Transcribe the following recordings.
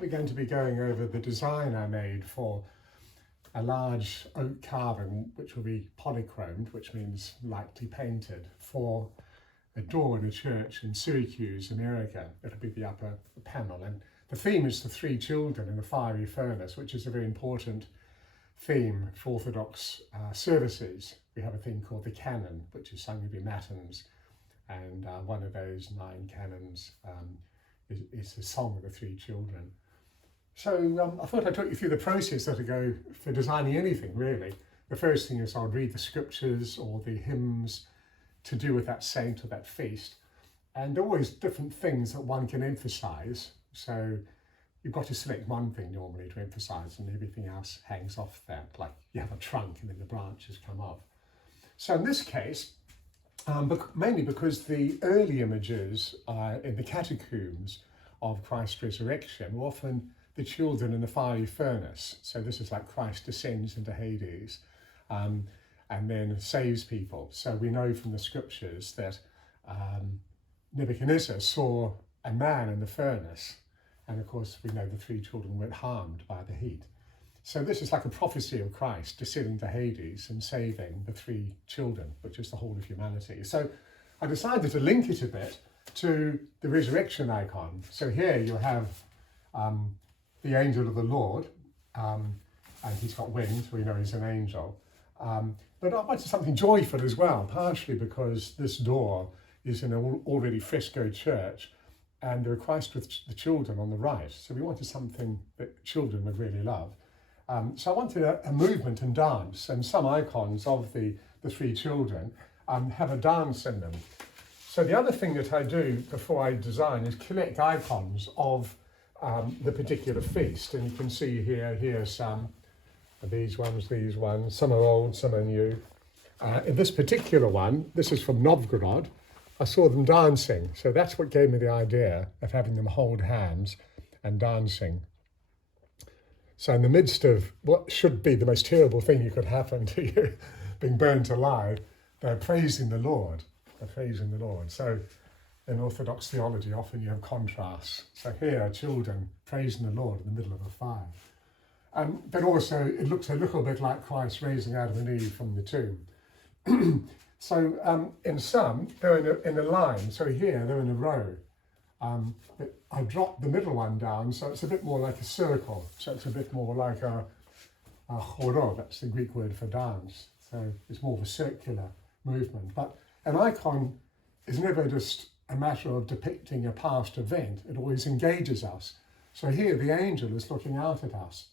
we're going to be going over the design I made for a large oak carving, which will be polychromed, which means lightly painted, for a door in a church in Syracuse, America. It'll be the upper panel. And the theme is the three children in a fiery furnace, which is a very important theme for Orthodox services. We have a thing called the canon, which is sung every matins, and one of those 9 canons is the song of the three children. So I thought I'd talk you through the process that I go for designing anything, really. The first thing is I'll read the scriptures or the hymns to do with that saint or that feast. And there are always different things that one can emphasize. So you've got to select one thing normally to emphasize, and everything else hangs off that, like you have a trunk and then the branches come off. So in this case, mainly because the early images in the catacombs of Christ's resurrection were often the children in the fiery furnace. So this is like Christ descends into Hades and then saves people. So we know from the scriptures that Nebuchadnezzar saw a man in the furnace, and of course we know the three children weren't harmed by the heat. So this is like a prophecy of Christ descending to Hades and saving the three children, which is the whole of humanity. So I decided to link it a bit to the resurrection icon. So here you have the angel of the Lord, and he's got wings, we know he's an angel. But I wanted something joyful as well, partially because this door is in an already fresco church, and there are Christ with the children on the right. So we wanted something that children would really love. So I wanted a movement and dance, and some icons of the three children have a dance in them. So the other thing that I do before I design is collect icons of the particular feast. And you can see here some of these ones, some are old, some are new. In this particular one, this is from Novgorod, I saw them dancing. So that's what gave me the idea of having them hold hands and dancing. So in the midst of what should be the most terrible thing you could happen to you, being burnt alive, they're praising the Lord. They're praising the Lord. So in Orthodox theology, often you have contrasts. So here are children praising the Lord in the middle of a fire. But also it looks a little bit like Christ raising Adam and Eve from the tomb. So in some, they're in a line. So here they're in a row. But I dropped the middle one down, so it's a bit more like a circle. So it's a bit more like a choro, that's the Greek word for dance. So it's more of a circular movement. But an icon is never just a matter of depicting a past event. It always engages us. So here the angel is looking out at us.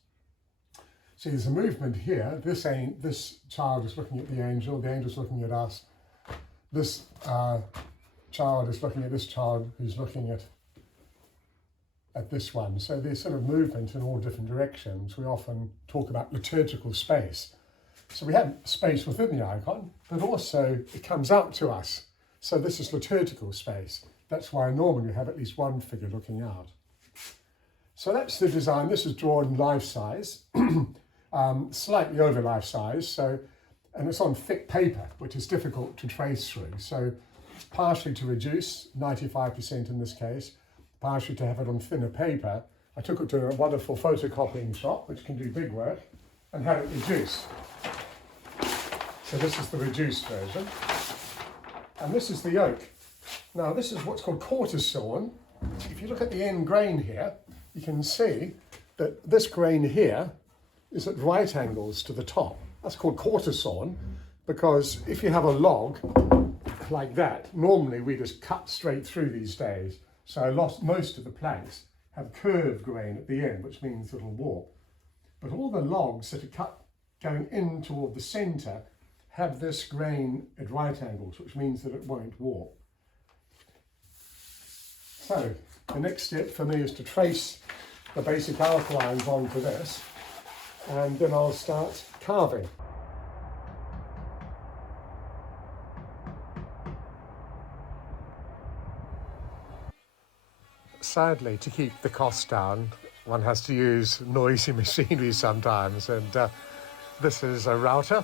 See, there's a movement here. This child is looking at the angel's looking at us. This child is looking at this child who's looking at this one. So there's sort of movement in all different directions. We often talk about liturgical space. So we have space within the icon, but also it comes out to us. So this is liturgical space. That's why normally we have at least one figure looking out. So that's the design. This is drawn life size, slightly over life size. So, and it's on thick paper, which is difficult to trace through. So partially to reduce, 95% in this case, partially to have it on thinner paper. I took it to a wonderful photocopying shop, which can do big work, and had it reduced. So this is the reduced version. And this is the yolk. Now this is what's called cortisone. If you look at the end grain here, you can see that this grain here is at right angles to the top. That's called cortisone, because if you have a log like that, normally we just cut straight through these days. So most of the planks have curved grain at the end, which means it'll warp. But all the logs that are cut going in toward the center have this grain at right angles, which means that it won't warp. So the next step for me is to trace the basic outlines onto this, and then I'll start carving. Sadly, to keep the cost down, one has to use noisy machinery sometimes, and this is a router.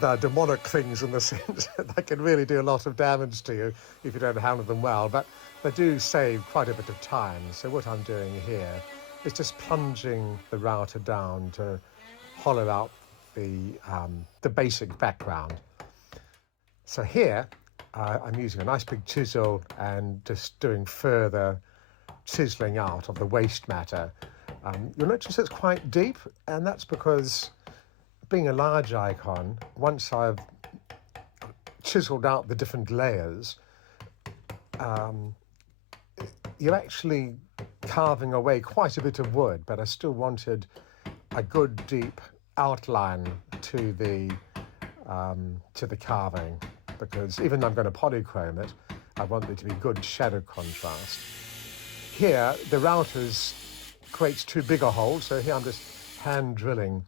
they're demonic things in the sense that they can really do a lot of damage to you if you don't handle them well, but they do save quite a bit of time. So what I'm doing here is just plunging the router down to hollow out the basic background. So here I'm using a nice big chisel and just doing further chiseling out of the waste matter. You'll notice it's quite deep, and that's because being a large icon, once I've chiseled out the different layers, you're actually carving away quite a bit of wood, but I still wanted a good deep outline to the carving, because even though I'm going to polychrome it, I want there to be good shadow contrast. Here, the routers creates too big a hole, so here I'm just hand drilling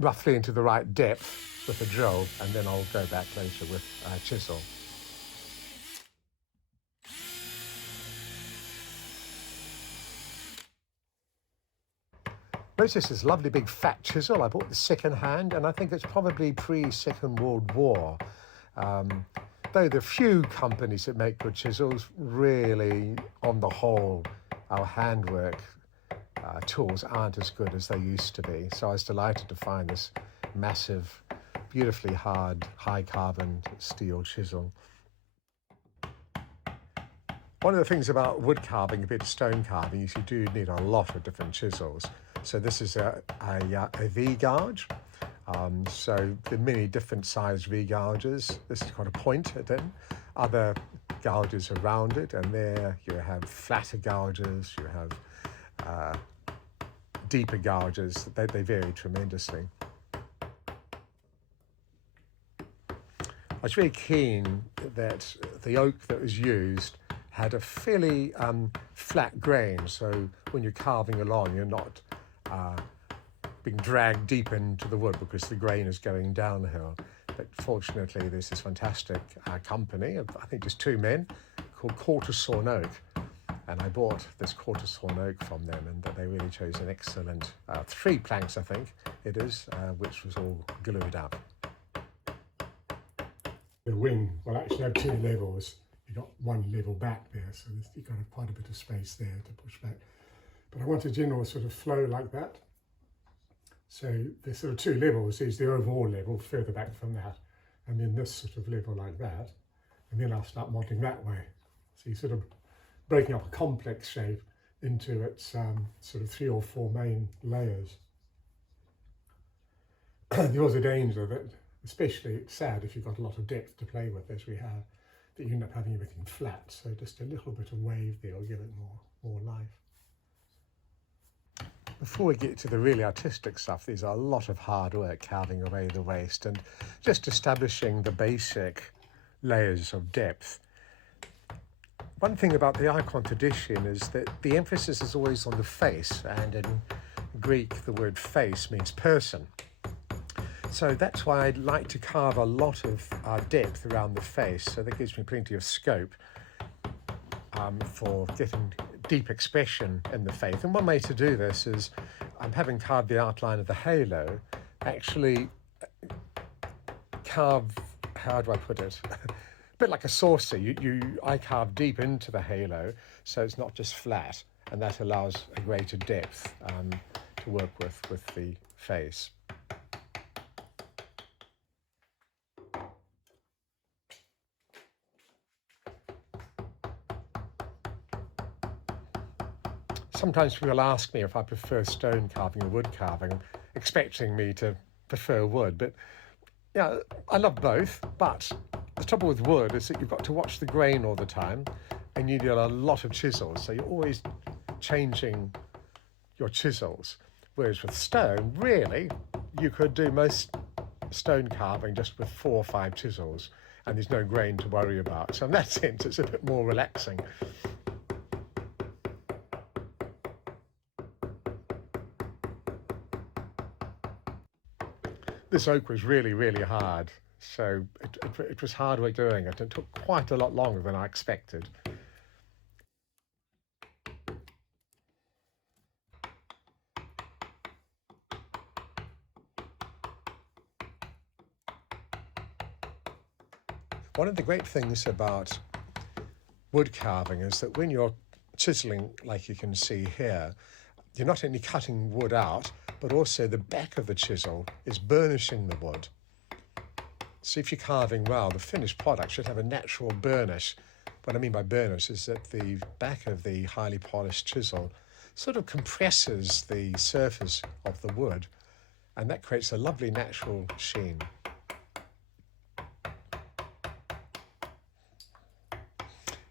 roughly into the right depth with a drill, and then I'll go back later with a chisel. Notice this lovely big fat chisel. I bought this second hand, and I think it's probably pre-Second World War. Though there are few companies that make good chisels, really, on the whole, our handwork tools aren't as good as they used to be. So I was delighted to find this massive, beautifully hard, high carbon steel chisel. One of the things about wood carving compared to stone carving is you do need a lot of different chisels. So this is a V-gouge. So there are many different sized V-gouges. This has got a point at it. Other gouges are rounded, and there you have flatter gouges, you have deeper gouges. They vary tremendously. I was very keen that the oak that was used had a fairly flat grain, so when you're carving along, you're not being dragged deep into the wood because the grain is going downhill. But fortunately, there's this fantastic company of, I think, just two men called Quarter-Sawn Oak, and I bought this Quarter-Sawn Oak from them, and they really chose an excellent 3 planks, I think it is, which was all glued up. The wing will actually have 2 levels. You've got 1 level back there, so you've got quite a bit of space there to push back. But I want a general sort of flow like that. So there's sort of 2 levels. There's the overall level further back from that, and then this sort of level like that. And then I'll start modelling that way. So you're sort of breaking up a complex shape into its sort of 3 or 4 main layers. There was a danger that, especially it's sad if you've got a lot of depth to play with, as we have, that you end up having everything flat. So just a little bit of wave there will give it more life. Before we get to the really artistic stuff, there's a lot of hard work carving away the waste and just establishing the basic layers of depth. One thing about the icon tradition is that the emphasis is always on the face, and in Greek the word face means person. So that's why I'd like to carve a lot of depth around the face, so that gives me plenty of scope for getting deep expression in the face. And one way to do this is, having carved the outline of the halo, actually carve, how do I put it? A bit like a saucer. I carve deep into the halo, so it's not just flat, and that allows a greater depth to work with the face. Sometimes people ask me if I prefer stone carving or wood carving, expecting me to prefer wood. But yeah, I love both. But the trouble with wood is that you've got to watch the grain all the time, and you need a lot of chisels. So you're always changing your chisels. Whereas with stone, really, you could do most stone carving just with 4 or 5 chisels, and there's no grain to worry about. So in that sense, it's a bit more relaxing. This oak was really, really hard, so it was hard work doing it. It took quite a lot longer than I expected. One of the great things about wood carving is that when you're chiseling, like you can see here, you're not only cutting wood out, but also the back of the chisel is burnishing the wood. So if you're carving well, the finished product should have a natural burnish. What I mean by burnish is that the back of the highly polished chisel sort of compresses the surface of the wood, and that creates a lovely natural sheen.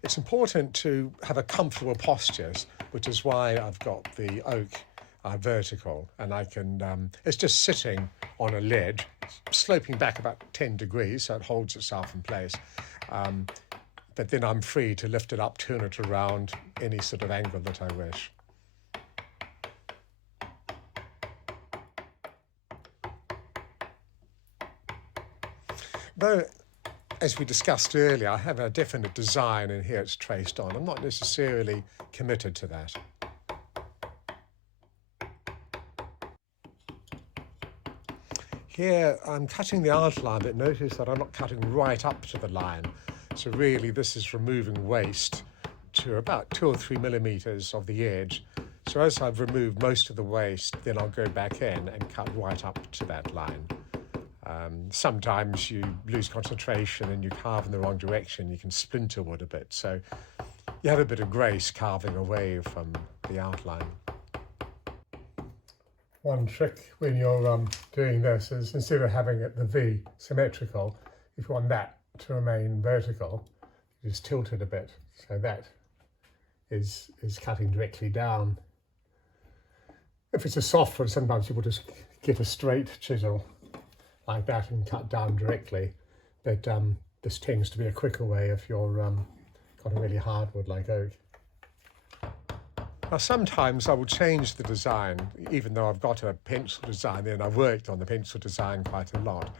It's important to have a comfortable posture, which is why I've got the oak vertical, and I can, it's just sitting on a ledge, sloping back about 10 degrees, so it holds itself in place. But then I'm free to lift it up, turn it around, any sort of angle that I wish. Though, as we discussed earlier, I have a definite design and here it's traced on. I'm not necessarily committed to that. Here I'm cutting the outline, but notice that I'm not cutting right up to the line. So really this is removing waste to about 2 or 3 millimeters of the edge. So as I've removed most of the waste, then I'll go back in and cut right up to that line. Sometimes you lose concentration and you carve in the wrong direction, you can splinter wood a bit. So you have a bit of grace carving away from the outline. One trick when you're doing this is, instead of having it the V symmetrical, if you want that to remain vertical, you just tilt it a bit. So that is cutting directly down. If it's a soft one, sometimes you will just get a straight chisel like that and cut down directly. But this tends to be a quicker way if you're got a really hard wood like oak. Now sometimes I will change the design, even though I've got a pencil design and I've worked on the pencil design quite a lot.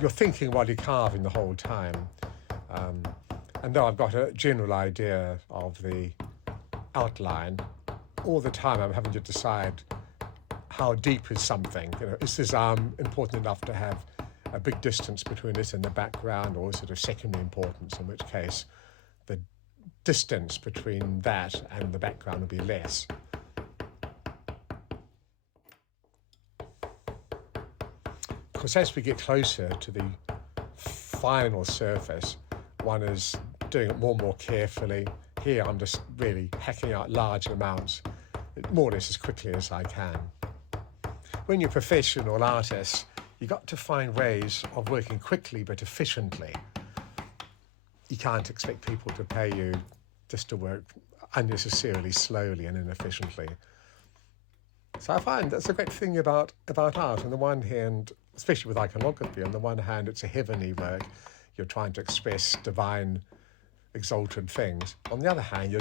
You're thinking while you're carving the whole time. And though I've got a general idea of the outline, all the time I'm having to decide how deep is something. You know, is this arm important enough to have a big distance between it and the background, or is it of secondary importance, in which case the distance between that and the background will be less. Of course, as we get closer to the final surface, one is doing it more and more carefully. Here I'm just really hacking out large amounts, more or less as quickly as I can. When you're professional artists, you've got to find ways of working quickly but efficiently. You can't expect people to pay you just to work unnecessarily slowly and inefficiently. So I find that's a great thing about art. On the one hand, especially with iconography, on the one hand it's a heavenly work. You're trying to express divine, exalted things. On the other hand,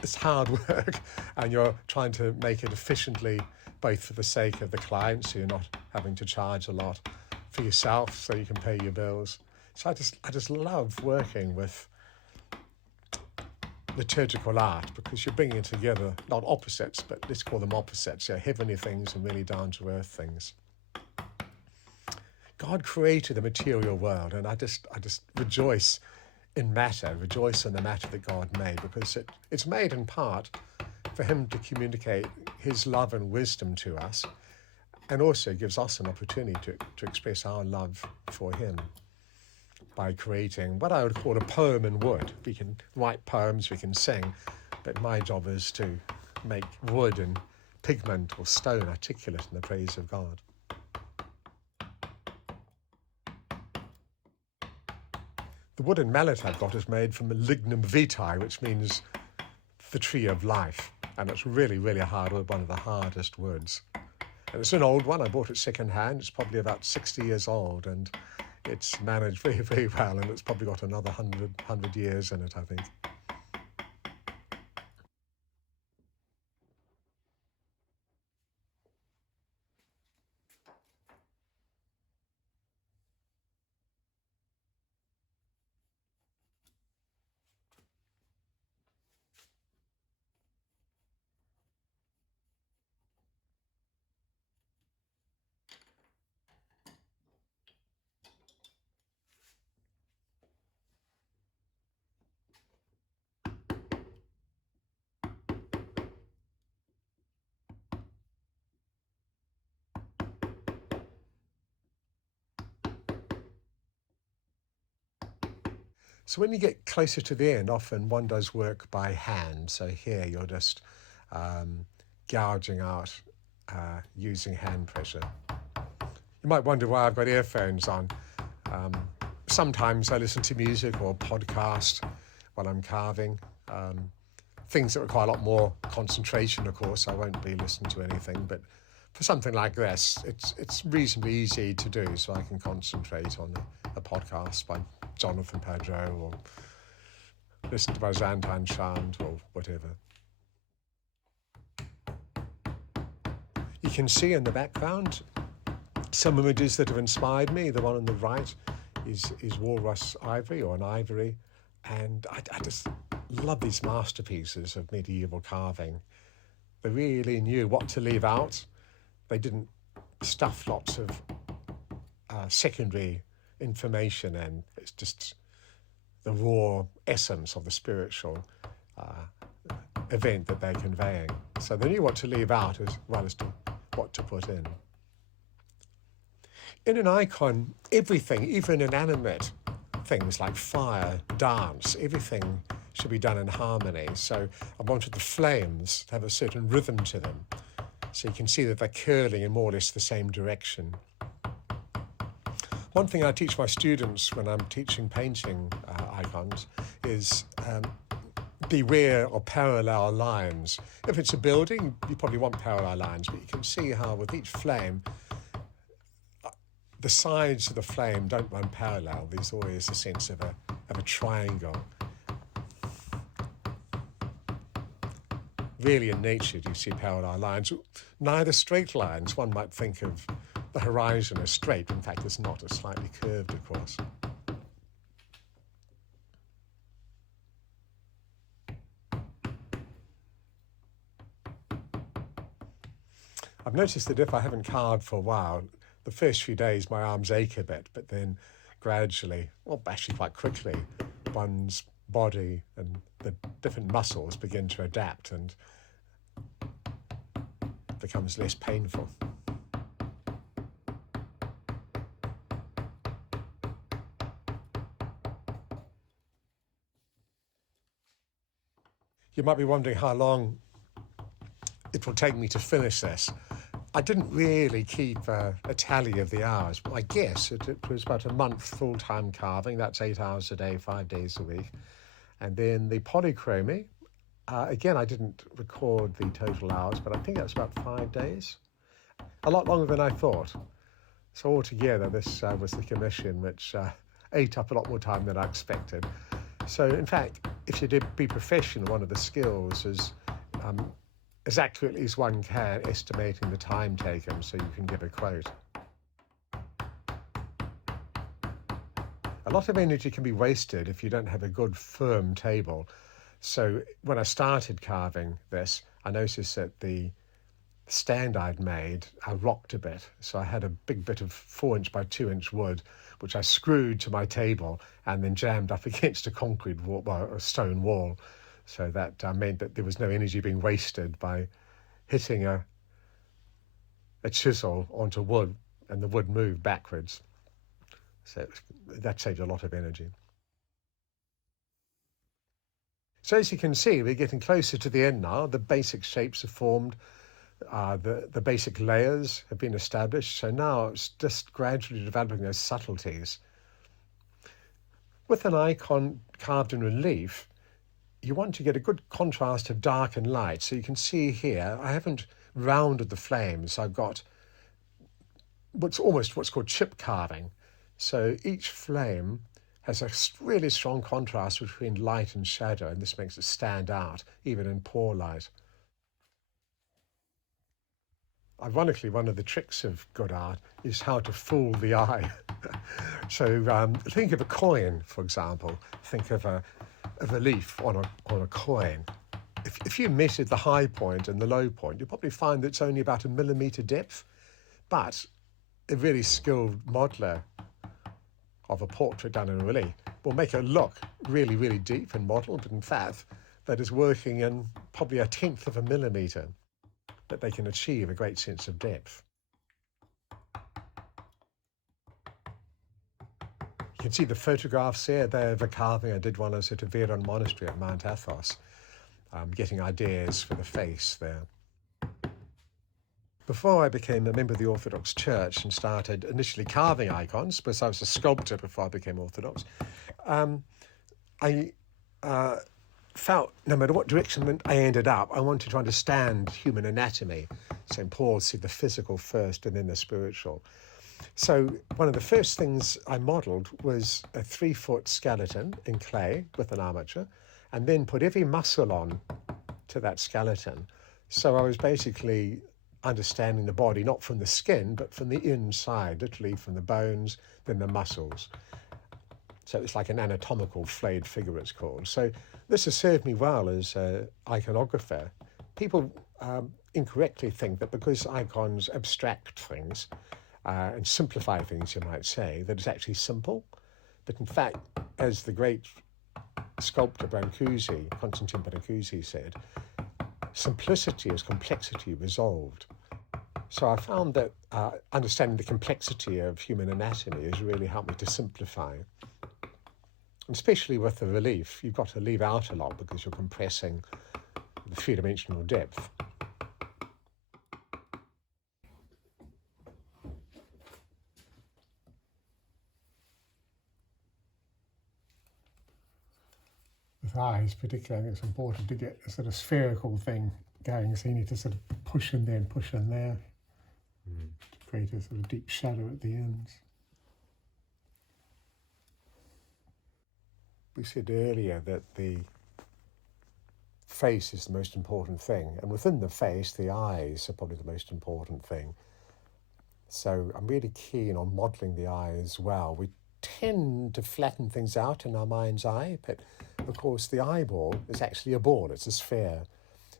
it's hard work and you're trying to make it efficiently, both for the sake of the client, so you're not having to charge a lot, for yourself, so you can pay your bills. So I just love working with liturgical art, because you're bringing together not opposites, but let's call them opposites, heavenly things and really down-to-earth things. God created the material world, and I just rejoice in matter, rejoice in the matter that God made, because it's made in part for him to communicate his love and wisdom to us, and also gives us an opportunity to express our love for him by creating what I would call a poem in wood. We can write poems, we can sing, but my job is to make wood and pigment or stone articulate in the praise of God. The wooden mallet I've got is made from lignum vitae, which means the tree of life. And it's really, really a hard wood, one of the hardest woods. And it's an old one. I bought it second-hand. It's probably about 60 years old, and it's managed very, very well, and it's probably got another 100 years in it, I think. So when you get closer to the end, often one does work by hand. So here you're just gouging out using hand pressure. You might wonder why I've got earphones on. Sometimes I listen to music or podcast while I'm carving. Things that require a lot more concentration, of course, I won't be listening to anything, but for something like this, it's reasonably easy to do, so I can concentrate on a podcast by Jonathan Padreau or listen to Byzantine chant or whatever. You can see in the background some images that have inspired me. The one on the right is walrus ivory or an ivory, and I just love these masterpieces of medieval carving. They really knew what to leave out. They didn't stuff lots of secondary information in. It's just the raw essence of the spiritual event that they're conveying. So they knew what to leave out as well as to what to put in. In an icon, everything, even inanimate things like fire, dance, everything should be done in harmony. So I wanted the flames to have a certain rhythm to them. So you can see that they're curling in more or less the same direction. One thing I teach my students when I'm teaching painting icons is beware of parallel lines. If it's a building, you probably want parallel lines, but you can see how with each flame, the sides of the flame don't run parallel. There's always a sense of a triangle. Really in nature do you see parallel lines, neither straight lines. One might think of the horizon as straight. In fact, it's not. It's slightly curved, of course. I've noticed that if I haven't carved for a while, the first few days my arms ache a bit, but then gradually, well, actually quite quickly, one's body and the different muscles begin to adapt and becomes less painful. You might be wondering how long it will take me to finish this. I didn't really keep a tally of the hours, but I guess it was about a month full-time carving. That's 8 hours a day, 5 days a week. And then the polychromy, again, I didn't record the total hours, but I think that's about 5 days. A lot longer than I thought. So altogether, this was the commission, which ate up a lot more time than I expected. So in fact, if you did be professional, one of the skills is as accurately as one can, estimating the time taken so you can give a quote. A lot of energy can be wasted if you don't have a good firm table. So when I started carving this, I noticed that the stand I'd made, I rocked a bit. So I had a big bit of 4-inch by 2-inch wood, which I screwed to my table and then jammed up against a concrete wall, well, a stone wall. So that meant that there was no energy being wasted by hitting a chisel onto wood, and the wood moved backwards. So that saved a lot of energy. So as you can see, we're getting closer to the end now. The basic shapes are formed. The basic layers have been established. So now it's just gradually developing those subtleties. With an icon carved in relief, you want to get a good contrast of dark and light. So you can see here, I haven't rounded the flames. I've got what's called chip carving. So each flame has a really strong contrast between light and shadow, and this makes it stand out, even in poor light. Ironically, one of the tricks of good art is how to fool the eye. So think of a coin, for example. Think of a leaf on a coin. If you measured the high point and the low point, you'll probably find that it's only about 1 millimeter depth. But a really skilled modeler of a portrait done in relief will make it look really, really deep and modelled. But in fact, that is working in probably 1/10 of a millimeter, that they can achieve a great sense of depth. You can see the photographs there. They're of a carving I did one at a Veron monastery at Mount Athos, getting ideas for the face there. Before I became a member of the Orthodox Church and started initially carving icons, because I was a sculptor before I became Orthodox, I felt no matter what direction I ended up, I wanted to understand human anatomy. St. Paul said the physical first and then the spiritual. So one of the first things I modelled was a 3-foot skeleton in clay with an armature, and then put every muscle on to that skeleton. So I was basically understanding the body, not from the skin, but from the inside, literally from the bones, then the muscles. So it's like an anatomical flayed figure, it's called. So this has served me well as an iconographer. People incorrectly think that because icons abstract things and simplify things, you might say, that it's actually simple. But in fact, as the great sculptor Constantine Brancusi said, simplicity is complexity resolved. So I found that understanding the complexity of human anatomy has really helped me to simplify. Especially with the relief, you've got to leave out a lot because you're compressing the three-dimensional depth. With eyes particularly, it's important to get a sort of spherical thing going, so you need to sort of push in there and push in there to create a sort of deep shadow at the ends. We said earlier that the face is the most important thing, and within the face, the eyes are probably the most important thing. So I'm really keen on modelling the eyes well. We tend to flatten things out in our mind's eye, but of course the eyeball is actually a ball, it's a sphere.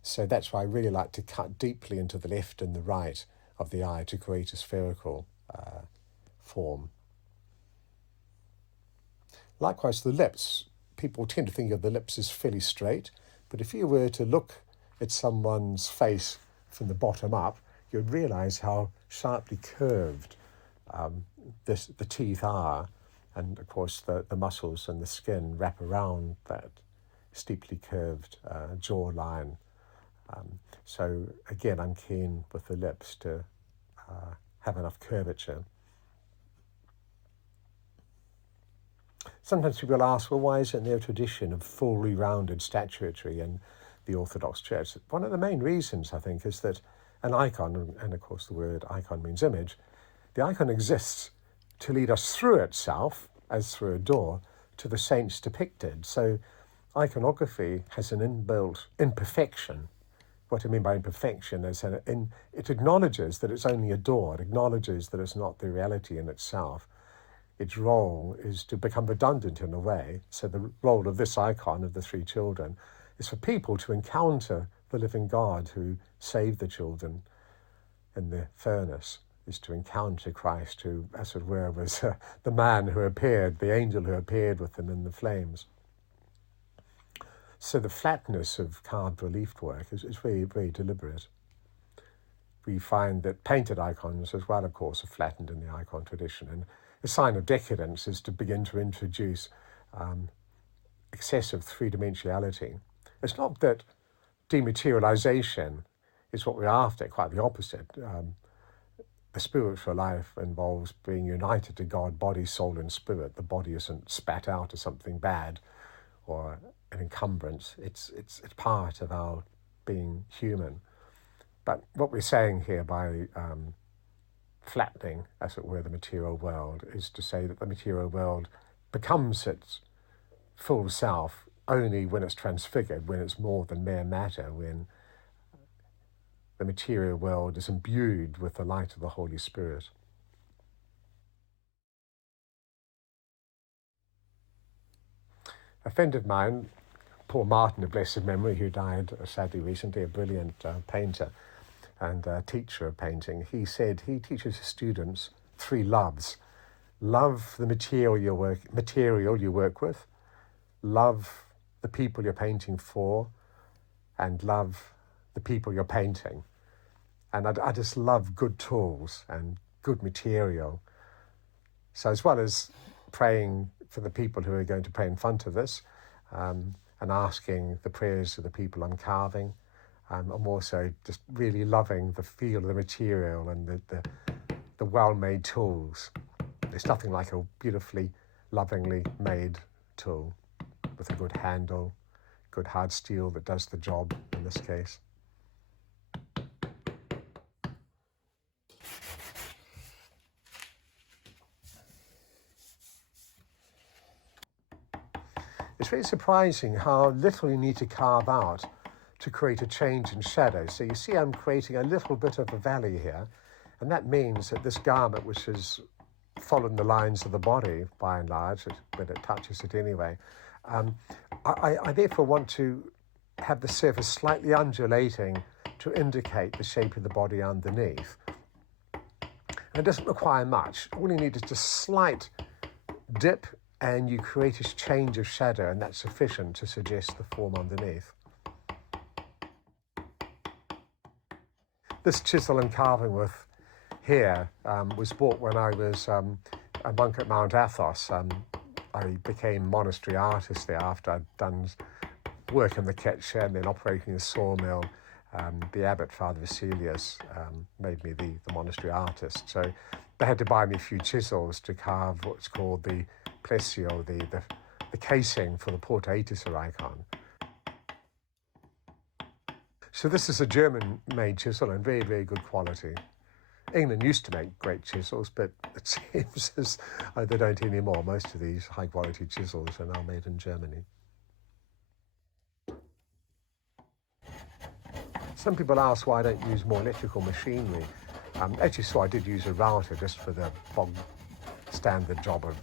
So that's why I really like to cut deeply into the left and the right of the eye to create a spherical form. Likewise, the lips. People tend to think of the lips as fairly straight, but if you were to look at someone's face from the bottom up, you'd realise how sharply curved the teeth are, and of course the muscles and the skin wrap around that steeply curved jawline. So again, I'm keen with the lips to have enough curvature. Sometimes people ask, well, why isn't there a tradition of fully rounded statuary in the Orthodox Church? One of the main reasons, I think, is that an icon, and of course the word icon means image, the icon exists to lead us through itself, as through a door, to the saints depicted. So iconography has an inbuilt imperfection. What I mean by imperfection is it acknowledges that it's only a door, it acknowledges that it's not the reality in itself. Its role is to become redundant in a way. So the role of this icon of the 3 children is for people to encounter the living God who saved the children in the furnace, is to encounter Christ who, as it were, was the man who appeared, the angel who appeared with them in the flames. So the flatness of carved relief work is very, very deliberate. We find that painted icons as well, of course, are flattened in the icon tradition, and a sign of decadence is to begin to introduce excessive three-dimensionality. It's not that dematerialization is what we're after, quite the opposite. The spiritual life involves being united to God, body, soul, and spirit. The body isn't spat out as something bad or an encumbrance. It's part of our being human. But what we're saying here by flattening, as it were, the material world, is to say that the material world becomes its full self only when it's transfigured, when it's more than mere matter, when the material world is imbued with the light of the Holy Spirit. A friend of mine, Paul Martin of blessed memory, who died sadly recently, a brilliant painter and teacher of painting, he said he teaches his students 3 loves. Love the material you work with, love the people you're painting for, and love the people you're painting. And I just love good tools and good material. So as well as praying for the people who are going to pray in front of us, and asking the prayers of the people I'm carving. I'm also just really loving the feel of the material and the well-made tools. There's nothing like a beautifully, lovingly made tool with a good handle, good hard steel that does the job in this case. It's really surprising how little you need to carve out to create a change in shadow. So you see I'm creating a little bit of a valley here, and that means that this garment, which has followed the lines of the body by and large, but it touches it anyway, I therefore want to have the surface slightly undulating to indicate the shape of the body underneath. And it doesn't require much. All you need is just slight dip, and you create a change of shadow, and that's sufficient to suggest the form underneath. This chisel I'm carving with here was bought when I was a monk at Mount Athos. I became monastery artist there after I'd done work in the kitchen and then operating a sawmill. The abbot, Father Syracuse, made me the monastery artist. So they had to buy me a few chisels to carve what's called the plesio, the casing for the Porta-Aetus icon. So this is a German-made chisel and very, very good quality. England used to make great chisels, but it seems as they don't anymore. Most of these high-quality chisels are now made in Germany. Some people ask why I don't use more electrical machinery. As you saw, I did use a router just for the bog standard job of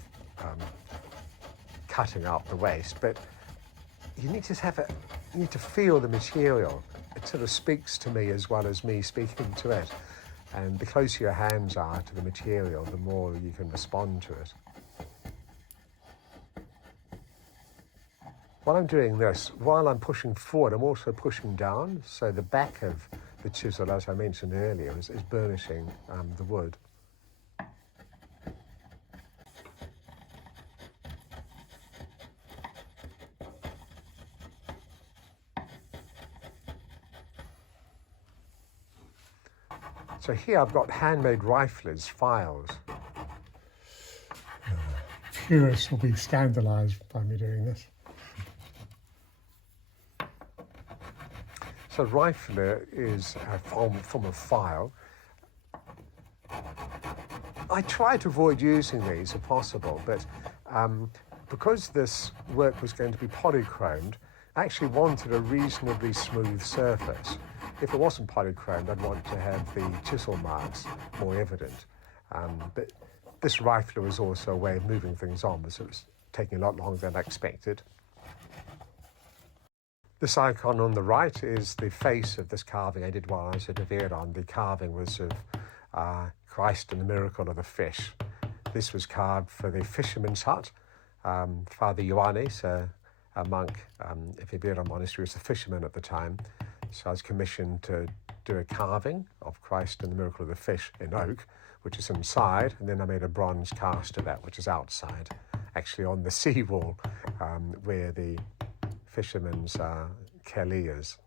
cutting out the waste, but you need to you need to feel the material. It sort of speaks to me as well as me speaking to it. And the closer your hands are to the material, the more you can respond to it. While I'm doing this, while I'm pushing forward, I'm also pushing down. So the back of the chisel, as I mentioned earlier, is burnishing the wood. So here I've got handmade riflers, files. Purists will be scandalised by me doing this. So rifler is a form of file. I try to avoid using these if possible, but because this work was going to be polychromed, I actually wanted a reasonably smooth surface. If it wasn't polychromed, I'd want to have the chisel marks more evident. But this rifler was also a way of moving things on, so it was taking a lot longer than I expected. This icon on the right is the face of this carving I did while I was at Aveyron. The carving was of Christ and the miracle of the fish. This was carved for the fisherman's hut. Father Ioannis, a monk at Aveyron Monastery, was a fisherman at the time. So I was commissioned to do a carving of Christ and the miracle of the fish in oak, which is inside, and then I made a bronze cast of that, which is outside, actually on the seawall where the fisherman's kelly is.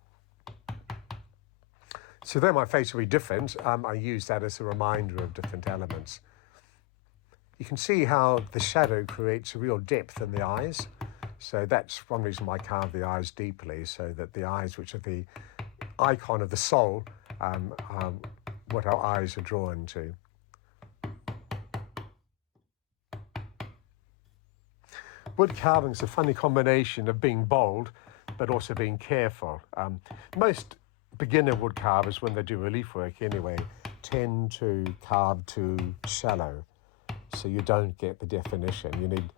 So though my face will be different, I use that as a reminder of different elements. You can see how the shadow creates a real depth in the eyes. So that's one reason why I carve the eyes deeply, so that the eyes, which are the icon of the soul, are what our eyes are drawn to. Wood carving is a funny combination of being bold, but also being careful. Most beginner wood carvers, when they do relief work anyway, tend to carve too shallow, so you don't get the definition. You need,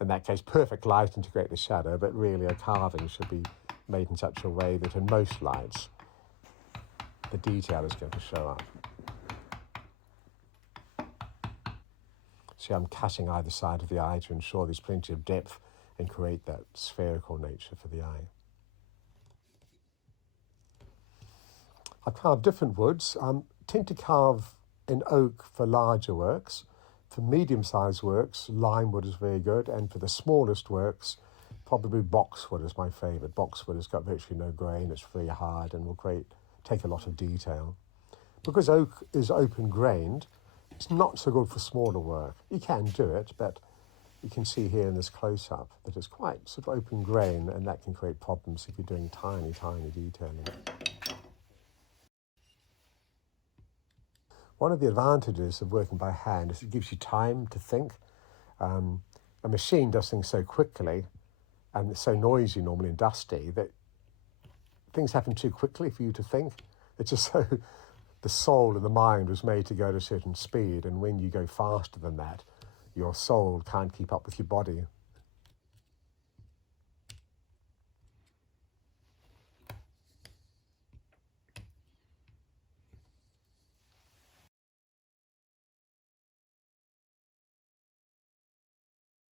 in that case, perfect lighting to create the shadow, but really a carving should be made in such a way that in most lights, the detail is going to show up. See, I'm cutting either side of the eye to ensure there's plenty of depth and create that spherical nature for the eye. I carve different woods. I tend to carve in oak for larger works. For medium-sized works, lime wood is very good, and for the smallest works, probably boxwood is my favourite. Boxwood has got virtually no grain, it's very hard and will take a lot of detail. Because oak is open-grained, it's not so good for smaller work. You can do it, but you can see here in this close-up that it's quite sort of open grain, and that can create problems if you're doing tiny, tiny detailing. One of the advantages of working by hand is it gives you time to think. A machine does things so quickly, and it's so noisy normally and dusty, that things happen too quickly for you to think. It's just so the soul and the mind was made to go at a certain speed, and when you go faster than that, your soul can't keep up with your body.